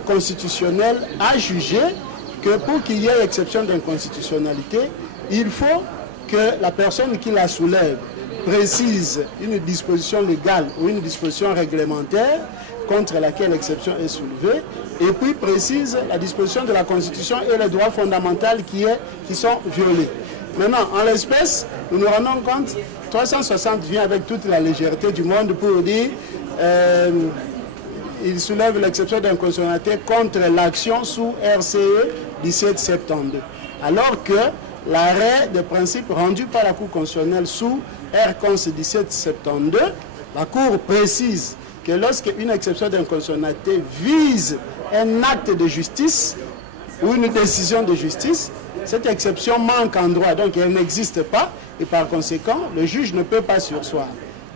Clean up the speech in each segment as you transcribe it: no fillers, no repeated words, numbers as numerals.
Constitutionnel a jugé que pour qu'il y ait exception d'inconstitutionnalité, il faut que la personne qui la soulève précise une disposition légale ou une disposition réglementaire contre laquelle l'exception est soulevée, et puis précise la disposition de la Constitution et les droits fondamentaux qui sont violés. Maintenant, en l'espèce, nous nous rendons compte, 360 vient avec toute la légèreté du monde pour dire il soulève l'exception d'inconstitutionnalité contre l'action sous RCE 1772. Alors que l'arrêt de principe rendu par la Cour constitutionnelle sous RCONS 1772, la Cour précise que lorsqu'une exception d'inconstitutionnalité vise un acte de justice ou une décision de justice, cette exception manque en droit, donc elle n'existe pas, et par conséquent, le juge ne peut pas surseoir.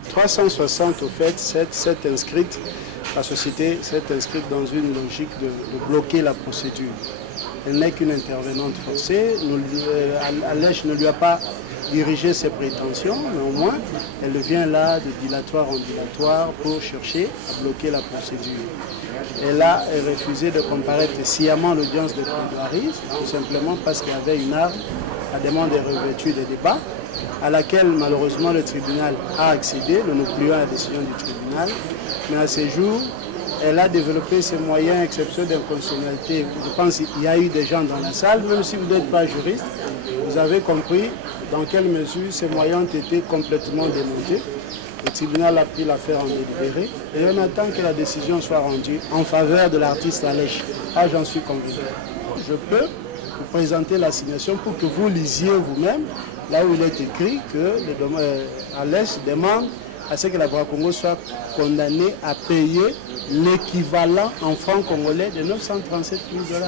360, au fait, s'est inscrite, la société s'est inscrite dans une logique de bloquer la procédure. Elle n'est qu'une intervenante forcée. Allèche ne lui a pas dirigé ses prétentions, néanmoins, elle vient là de dilatoire en dilatoire pour chercher à bloquer la procédure. Elle a refusé de comparaître sciemment l'audience de plaidoirie, tout simplement parce qu'il y avait une arme, la demande est revêtue des débats, à laquelle malheureusement le tribunal a accédé, nous n'oublions la décision du tribunal, mais à ce jour, elle a développé ses moyens, exception d'inconstitutionnalité. Je pense qu'il y a eu des gens dans la salle, même si vous n'êtes pas juriste, vous avez compris dans quelle mesure ces moyens ont été complètement démontés. Le tribunal a pris l'affaire en délibéré et on attend que la décision soit rendue en faveur de l'artiste Allèche. Ah, j'en suis convaincu. Je peux vous présenter l'assignation pour que vous lisiez vous-même, là où il est écrit que Allèche demande à ce que la Bracongo soit condamnée à payer l'équivalent en francs congolais de 937 000 $.